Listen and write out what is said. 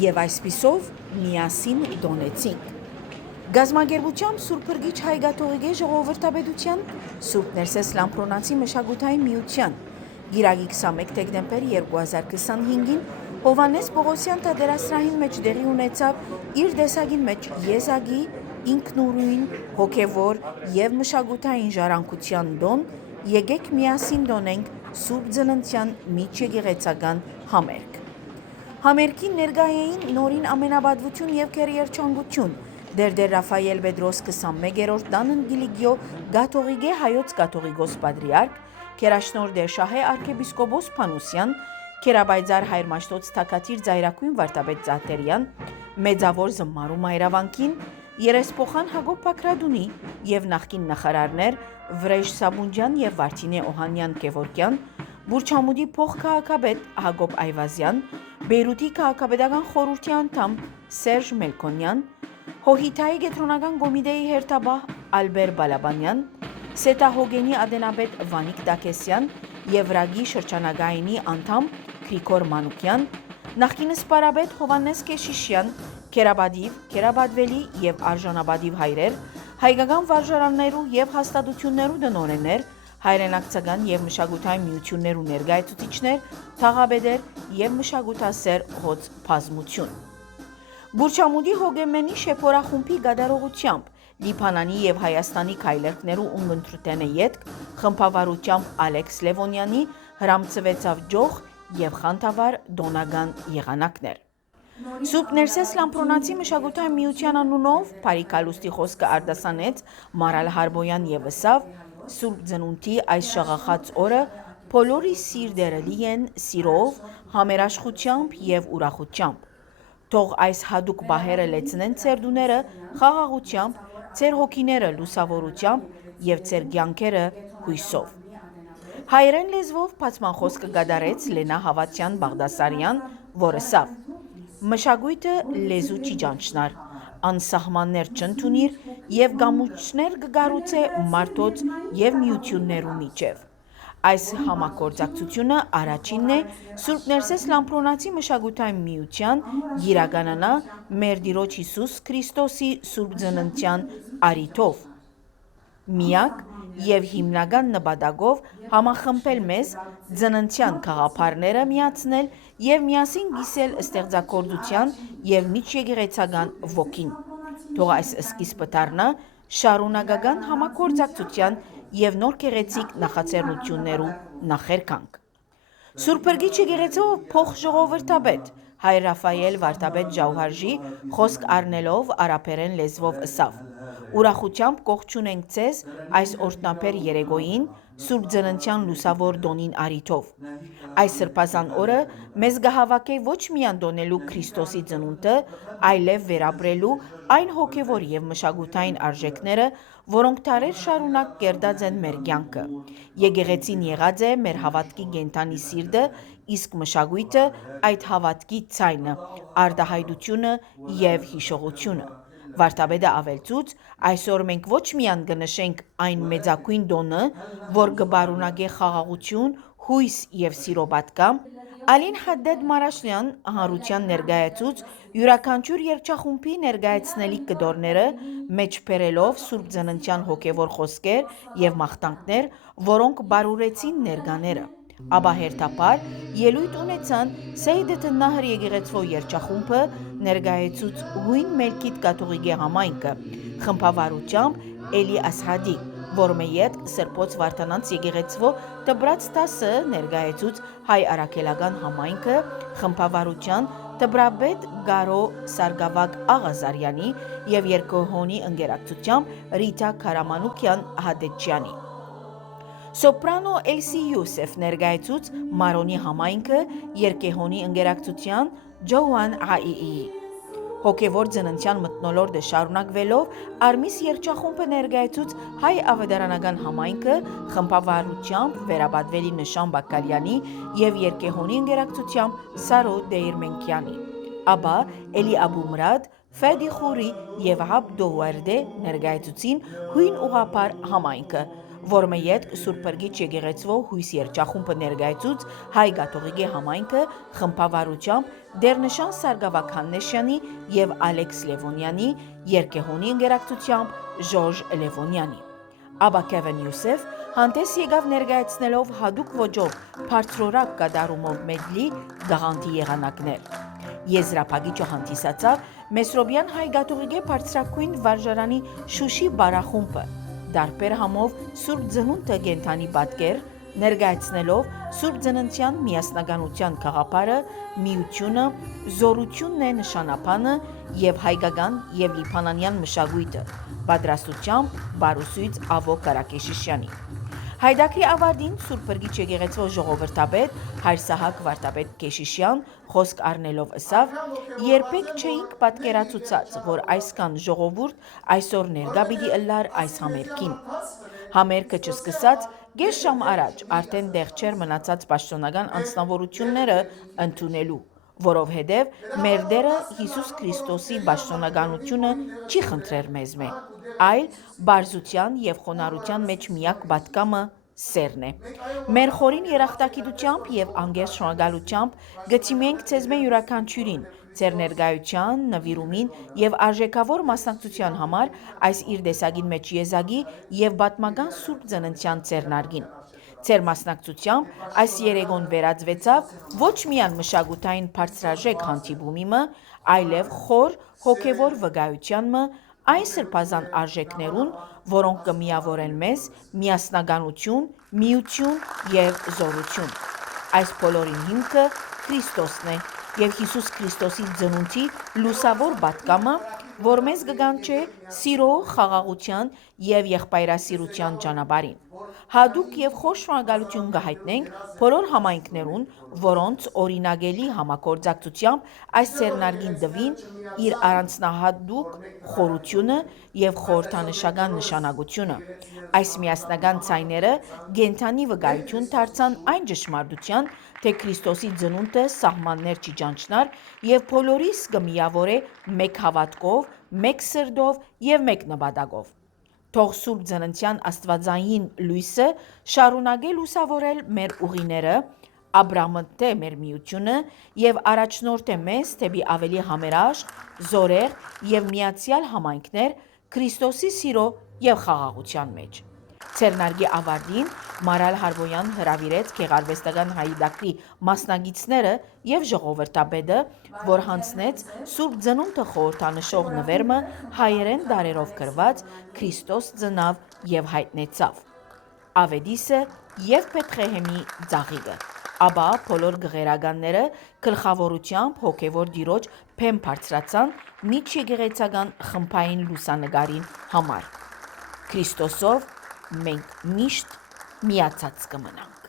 Եվ այսպիսով միասին դոնեցինք։ Գազագերբությամբ Սուրբ Փրկիչ Հայ-Կաթողիկ ժողովրդաբեդության Սուրբ Ներսես Լամփրոնացի մշակութային միության Գիրագի 21 դեկտեմբեր 2025-ին Հովհաննես Պողոսյան թատերասրահին մեջ դեղի ունեցավ իր տեսակին մեջ եզակի, ինքնուրույն, հոգևոր և մշակութային ժառանգության դոն եկեք միասին դոնենք Սուրբ Ծննդյան միջեկեղեցական համերգ։ Համերգի ներկա էին նորին ամենաբադվություն և քերեերջանկություն Դերդեր Ռաֆայել Պետրոս 21-րդ Դանն Գիլիգիո Գաթողիկե Հայոց Կաթողիկոս Պատրիարք, Քերաշնոր Դերշահե արքեպիսկոպոս Փանոսյան, Քերաբայձար Հայր Մաշտոց Թագաթիր Ձայրակույն Վարդապետ Ծատերյան, Մեծավոր Զմարու Մայրավանքին, Երեսփոխան Հակոբ Բագրատունի և նախկին նախարարներ Վրեժ Սաբունջյան և Վարդինե Օհանյան Գևորգյան, Բուրչամուդի փոխքաղաքապետ Հակոբ Այվազյան, Բեյրութի քաղաքապետական խորհրդի անդամ Սերժ Մելքոնյան, Հոհիթայի կենտրոնական կոմիտեի հերթապահ Ալբեր Բալաբանյան, Սետահոգենի ադենապետ Վանիկ Տաքեսյան և Վրագի շրջանագայինի անդամ Գրիգոր Մանուկյան, նախկին սպարապետ Հովհաննես Քեշիշյան, Քերաբադիվ, Քերաբադվելի և արժանապատիվ հայրեր, հայկական վարժարաններու և հաստատություններու տնօրեններ, հայրենակցական և մշակութային միություններու ներկայացուցիչներ, թաղապետեր և մշակութասեր հոծ բազմություն։ Բուրչամուդի հոգեմենի շեփորախումբի գդարողությամբ Լիբանանի և Հայաստանի քայլերքներու ունգընտրութենե ետք խմբավարությամբ Ալեքս Լևոնյանի հրամցվեցավ ջոխ և խանդավառ դոնական եղանակներ։ Սուրբ Ներսես Լամփրոնացի մշակութային միության անունով Փարիքալուստի խոսքը արտասանեց Մարալ Հարբոյան և ըսավ. Սուրբ Ծնունդի այս շաղախած օրը բոլորի սիրտերը լի են սիրով, համերաշխությամբ և ուրախությամբ։ Թող այս հատուկ պահերը լեցնեն ձեր տուները խաղաղությամբ, ձեր հոգիները լուսավորությամբ և ձեր կյանքերը հույսով։ Հայերեն լեզվով բացման խոսքը կատարեց Լենա Հավատյան Բաղդասարյան, որ ըսավ. Մշակույթը լեզու չի ճանչնար, անսահմաններ չընդունիր և կամուրջներ կկառուցե մարդոց և միություններու միջև։ Այս համագործակցությունը առաջինն է Սուրբ Ներսես Լամփրոնացի մշակութային միության գիրականանա մեր Տիրոջ Հիսուս Քրիստոսի Սուրբ Ծննդյան առիթով, միակ և հիմնական նպատակով համախմբել մեզ, ծննդյան գաղափարները միացնել և միասին կիսել ստեղծագործության և միջեկեղեցական ոգին։ Թող այս սկիզբը դառնա շարունակական համագործակցության և նոր գեղեցիկ նախաձեռնություններու նախերգանք։ Սուրբ Փրկիչ եկեղեցու փոխժողովրդապետ Հայր Ռաֆայել Վարդապետ Ջավհարժի խոսք առնելով արաբերեն լեզվով ըսավ. Ուրախությամբ կողջունենք ձեզ այս օրհնաբեր երեկոյին Սուրբ Ծննդյան լուսավոր տոնին առիթով։ Այս սրբազան օրը մեզ կհավաքե ոչ միայն տոնելու Քրիստոսի ծնունդը, այլև վերապրելու այն հոգևոր և մշակութային արժեքները, որոնք դարեր շարունակ կերտած են մեր կյանքը։ Եկեղեցին եղած է մեր հավատքի կենդանի սիրտը, իսկ մշակույթը այդ հավատքի ձայնը, արտահայտությունը և հիշողությունը։ Վարդապետը ավելցուց. այսօր մենք ոչ միայն կնշենք այն մեծագույն տոնը, որ կպարունակե խաղաղություն, հույս և սիրո պատգամ, Ալին Հադդեթ Մարաշլյան հանրության ներկայացուց յուրաքանչյուր երգչախումբի ներկայացնելիք կտորները մեջ բերելով Սուրբ Ծննդյան հոգևոր խոսքեր և մաղթանքներ, որոնք բարուրեցին ներկաները։ Ապա հերթապար ելույթ ունեցան Սեյդեթ Նահր եկեղեցվո երգչախումբը ներկայացուց Հույն Մելքիթ Կաթողիկե համայնքը խմբավարությամբ Էլի Ասհադի, որմե ետք Սրբոց Վարդանանց եկեղեցվո Դբրաց 10-ը ներկայացուց Հայ Արաքելական համայնքը խմբավարության Դբրապետ Գարո Սարգսակ Աղազարյանի և երգոհոնի ընկերակցությամբ Ռիտա Քարամանուկյան Հադեջյանի։ Սոպրանո Էլսի Յուսեֆ ներկայացուց Մարոնի համայնքը երգեհոնի ընկերակցության Ջոան Ղաիիի։ Հոգևոր ծննդյան մթնոլորտը շարունակվելով Արմիս երգչախումբը ներկայացուց Հայ Ավետարանական համայնքը խմբավարությամբ Վերապատվելի Նշան Բակալյանի և երգեհոնի ընկերակցությամբ Սարո Դեյրմենքյանի։ Ապա Էլի Աբումրադ, Ֆեդի Խուրի և Հաբդո Վարդե ներկայացուցին Հույն Ուղղափառ համայնքը, որմը ետ Սուրբ Պրգիչ եկեղեցվո հույս երջախումբը ներկայացուց հայ գաթողիկե համայնքը խմբավարությամբ Դերնշան Սարգսակ Հաննեշյանի եւ Ալեքս Լևոնյանի, Երկեհոնի ընկերակցությամբ Ժորժ Լևոնյանի։ Աբա Քևեն Յուսեֆ հանդես եկավ ներկայացնելով հadoop ոճով բարձրորակ կատարումով մեդլի գաղանթի եղանակներ։ Եզրափակիչը հանդիսացավ Մեսրոբյան հայ գաթողիկե բարձրակույն վարժարանի Շուշի բարախումբը, դարբեր համով Սուրբ Ծնունդը կենթանի պատկեր, ներկայացնելով Սուրբ Ծննդյան միասնականության գաղափարը, միությունը, զորությունն է նշանապանը եւ հայկական եւ լիբանանյան մշակույթը, պատրաստությամբ Բարուսույց Ավո Կարակեշիշյանի։ Հայդակրի ավարտին Սուրբ Պրգիչ եկեղեցվո ժողովրդապետ Հայր Սահակ Վարդապետ Կեշիշյան խոսք առնելով ըսավ. երբեք չէինք պատկերացուցած, որ այսքան ժողովուրդ այսօր ներկա պիտի ըլլար այս համերգին։ Համերգը չսկսած գեշ ժամ առաջ արդեն դեղ չէր մնացած պաշտոնական անձնավորությունները ընդունելու, որովհետև մեր Տերը Հիսուս Քրիստոսի պաշտոնականությունը չի խնդրեր մեզ մե, այլ բարձության եւ խոնարհության մեջ միակ պատկամը սերն է։ Մեր խորին երախտագիտությամբ եւ անգերտ շնորհակալությամբ գտիմենք ցեզ մե յուրաքանչյուրին ձեր ներկայության, նվիրումին եւ արժեքավոր մասնակցության համար այս իր դեսագին մեջ եզակի եւ պատմական Սուրբ Ծննդյան ձեռնարկին։ Ձեր մասնակցությամբ այս երեգոն վերածվեցավ ոչ միայն մշակութային բարձրաժեք հանդիպումիմը, այլև խոր հոգևոր վկայությանմը այն սրբազան արժեքներուն, որոնք կմիավորեն մեզ միասնականություն, միություն եւ զորություն։ Այս բոլորին հիմքը Քրիստոսն է եւ Հիսուս Քրիստոսի ծնունդի լուսավոր պատկամը, որ մեզ կգանչե սիրո, խաղաղության եւ եղբայրասիրության ճանապարհին։ Հadoop եւ խոր շնորհակալություն կհայտնենք բոլոր համայնքներուն, որոնց օրինակելի համագործակցությամբ այս ձեռնարկին դվին իր առանձնահատուկ խորությունը եւ խորհրդանշական նշանակությունը։ Այս միասնական ցայները կենթանի վկայություն դարձան այն ճշմարտության, թե Քրիստոսի ծնունդը սահմաններ չի ճանչնար եւ բոլորիս կմիավորե մեկ հավատքով, մեկ սրտով եւ մեկ նպատակով։ Թող Սուրբ Ծննդյան Աստվածային լույսը շարունակե լուսավորել մեր ուղիները, ապրամտե մեր միությունը եւ առաջնորդե մեզ դեպի ավելի համերաշխ, զորեղ եւ միացյալ համայնքներ Քրիստոսի սիրո եւ խաղաղության մեջ։ Ցերնարգի ավարտին Մարալ Հարբոյան հրավիրեց գեղարվեստական հայդակրի մասնագետները եւ ժողովրդապետը, որ հանձնեց Սուրբ Ծնունդը խորհրդանշող նվերմը հայերեն դարերով գրված Քրիստոս ծնավ եւ հայտնեցավ։ Ավետիսը եւ Բեթղեհեմի ծաղիկը։ Աբա բոլոր գղերականները գլխավորությամբ հոգևոր դիրոջ փեմ բարձրացան միջեկեղեցական խմբային լուսանկարին համար։ Քրիստոսով մենք միշտ միացած կմնանք։